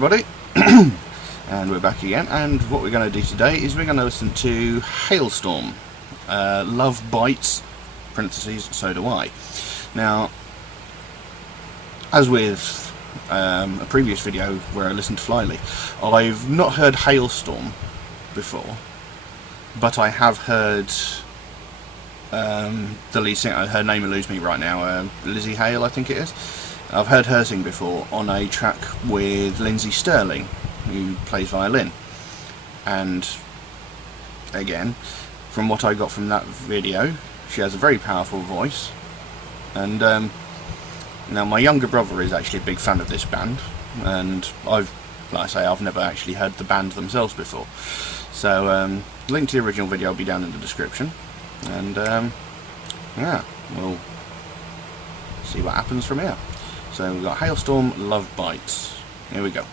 everybody, and we're back again, and what we're going to do today is we're going to listen to Halestorm, Love Bites, parentheses, so do I. Now, as with a previous video where I listened to Flyleaf, I've not heard Halestorm before, but I have heard the lead singer, her name eludes me right now, Lizzie Hale I think it is. I've heard her sing before on a track with Lindsay Sterling, who plays violin, and again, from what I got from that video, she has a very powerful voice. And now my younger brother is actually a big fan of this band, and like I say, I've never actually heard the band themselves before. So link to the original video will be down in the description, and yeah, we'll see what happens from here. So we've got Halestorm, Love Bites. Here we go.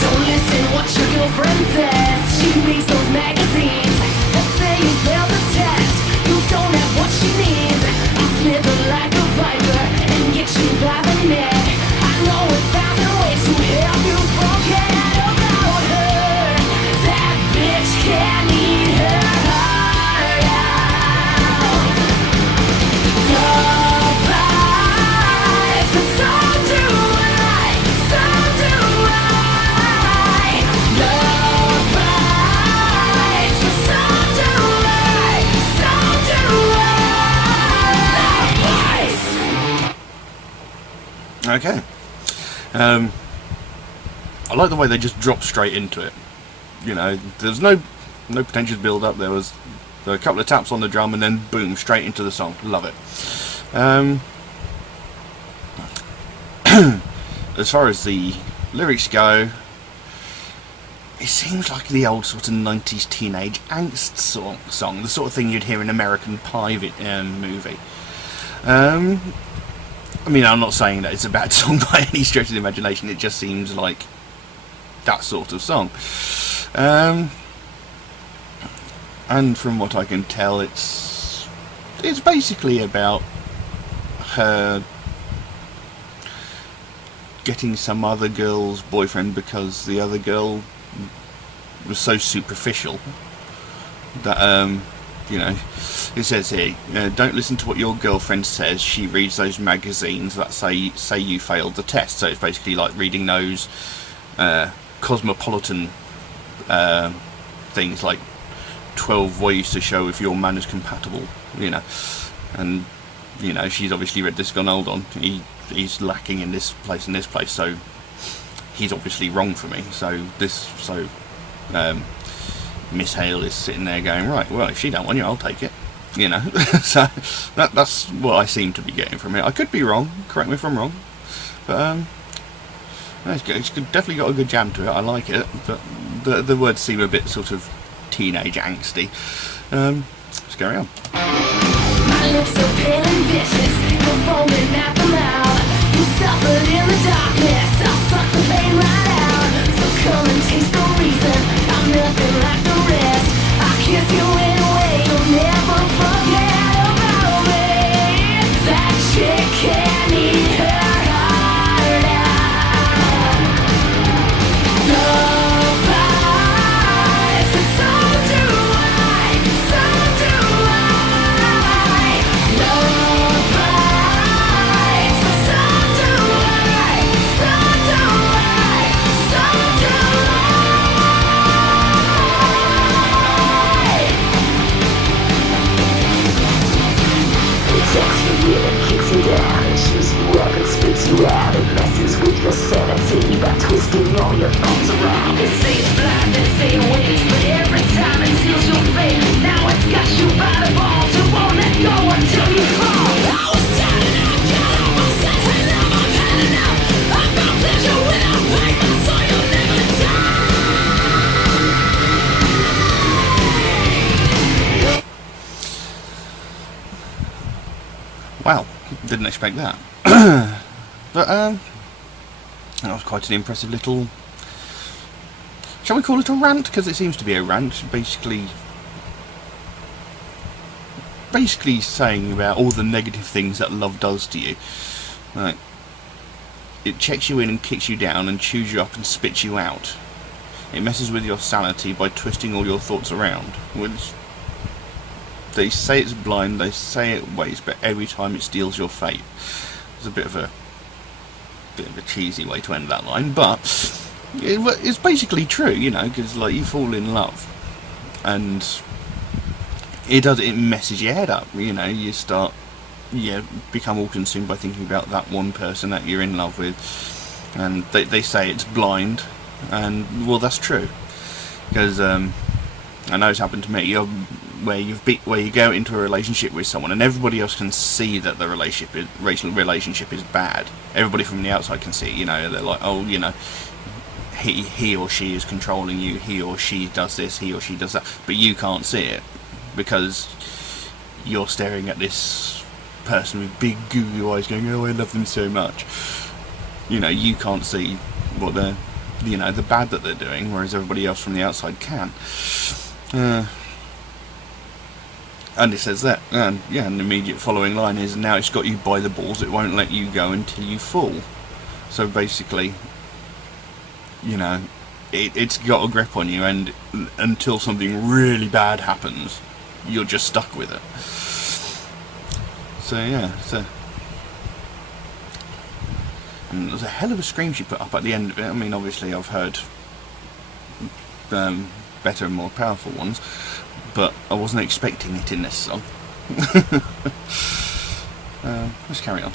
Don't listen what your girlfriend says. She reads those magazines that say you failed the test. You don't have what she needs. I slither like a viper and get you by the neck. I know 1,000 ways to help you forget about her. That bitch can't eat her heart out. Love bites, and so do I. So do I. Love bites, and so do I. So do I. Love bites. Okay. I like the way they just drop straight into it. You know, there's no pretentious build up. There were a couple of taps on the drum and then boom, straight into the song. Love it. As far as the lyrics go, it seems like the old sort of 90s teenage angst song, the sort of thing you'd hear in an American Pie movie. I mean, I'm not saying that it's a bad song by any stretch of the imagination, it just seems like that sort of song. And from what I can tell, it's basically about her getting some other girl's boyfriend because the other girl was so superficial that, you know, it says here, don't listen to what your girlfriend says, she reads those magazines that say you failed the test. So it's basically like reading those cosmopolitan things like 12 ways to show if your man is compatible, you know. And, you know, she's obviously read this, gone, hold on, he's lacking in this place, so he's obviously wrong for me. So Miss Hale is sitting there going, right, well, if she don't want you, I'll take it, you know. So that's what I seem to be getting from it. I could be wrong, correct me if I'm wrong, but it's good. It's definitely got a good jam to it. I like it, but the words seem a bit sort of teenage angsty. Let's carry on. My lips are pale and vicious, you're foaming at the mouth. You suffered in the darkness, I'll suck the pain right out. So come and taste the reason I'm nothing like the rest. I'll kiss you in a way you'll never forget about me. That chick can eat her heart out. Love bites, and so do I. So do I. Love bites, and so do I. So do I. So do I. It takes you in and kicks you down and chews you up and spits you out. It messes with your sanity by twisting all your thoughts around. They say it's blind, they say it waits, but every time it seals your fate. Now it's got you by the balls, you won't let go until you fall. I was down and I got up, I said, hey love, I've had enough. I found pleasure without pain, my soul, you'll never die. Wow, didn't expect that. But that was quite an impressive little, shall we call it a rant? Because it seems to be a rant. Basically saying about all the negative things that love does to you. Like, it checks you in and kicks you down and chews you up and spits you out. It messes with your sanity by twisting all your thoughts around. Which, they say it's blind, they say it waits, but every time it steals your fate. It's a bit of a cheesy way to end that line, but it's basically true, you know, because like you fall in love, and it messes your head up, you know. You start, become all consumed by thinking about that one person that you're in love with, and they say it's blind, and well, that's true, because I know it's happened to me, where you go into a relationship with someone and everybody else can see that the relationship is bad. Everybody from the outside can see it, you know. They're like, oh, you know, he or she is controlling you, he or she does this, he or she does that, but you can't see it because you're staring at this person with big googly eyes going, oh, I love them so much. You know, you can't see what they're, you know, the bad that they're doing, whereas everybody else from the outside can. And it says that, and the immediate following line is, now it's got you by the balls, it won't let you go until you fall. So basically, you know, it's got a grip on you, and until something really bad happens, you're just stuck with it. So yeah, and there's a hell of a scream she put up at the end of it. I mean, obviously I've heard better and more powerful ones, but I wasn't expecting it in this song. Let's carry on.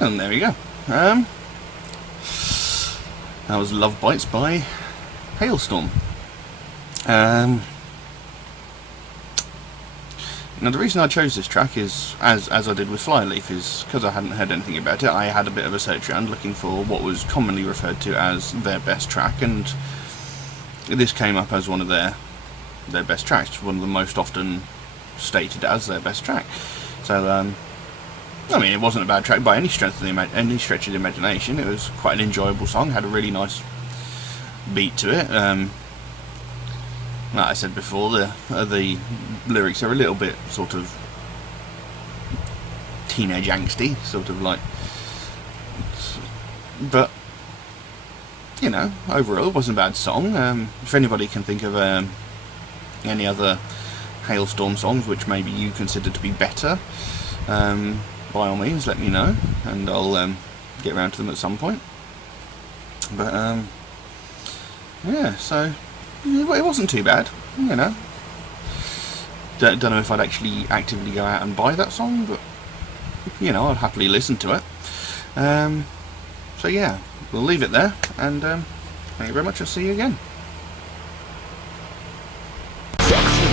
And there we go. That was Love Bites by Halestorm. Now the reason I chose this track is, as I did with Flyleaf, is because I hadn't heard anything about it. I had a bit of a search around looking for what was commonly referred to as their best track, and this came up as one of their best tracks, one of the most often stated as their best track. So I mean, it wasn't a bad track by any stretch of the imagination. It was quite an enjoyable song, had a really nice beat to it. Like I said before, the lyrics are a little bit sort of teenage angsty, sort of like, but you know, overall it wasn't a bad song. If anybody can think of any other Halestorm songs which maybe you consider to be better, by all means let me know, and I'll get around to them at some point. But yeah, so it wasn't too bad, you know. Don't know if I'd actually actively go out and buy that song, but you know, I'd happily listen to it. So yeah, we'll leave it there, and thank you very much. I'll see you again.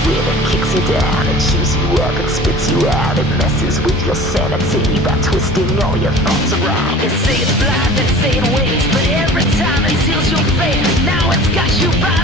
Rhythm kicks you down and chews you up and spits you out. It messes with your sanity by twisting all your thoughts around. They say it's blind, they say it waits, but every time it seals your fate. Now it's got you by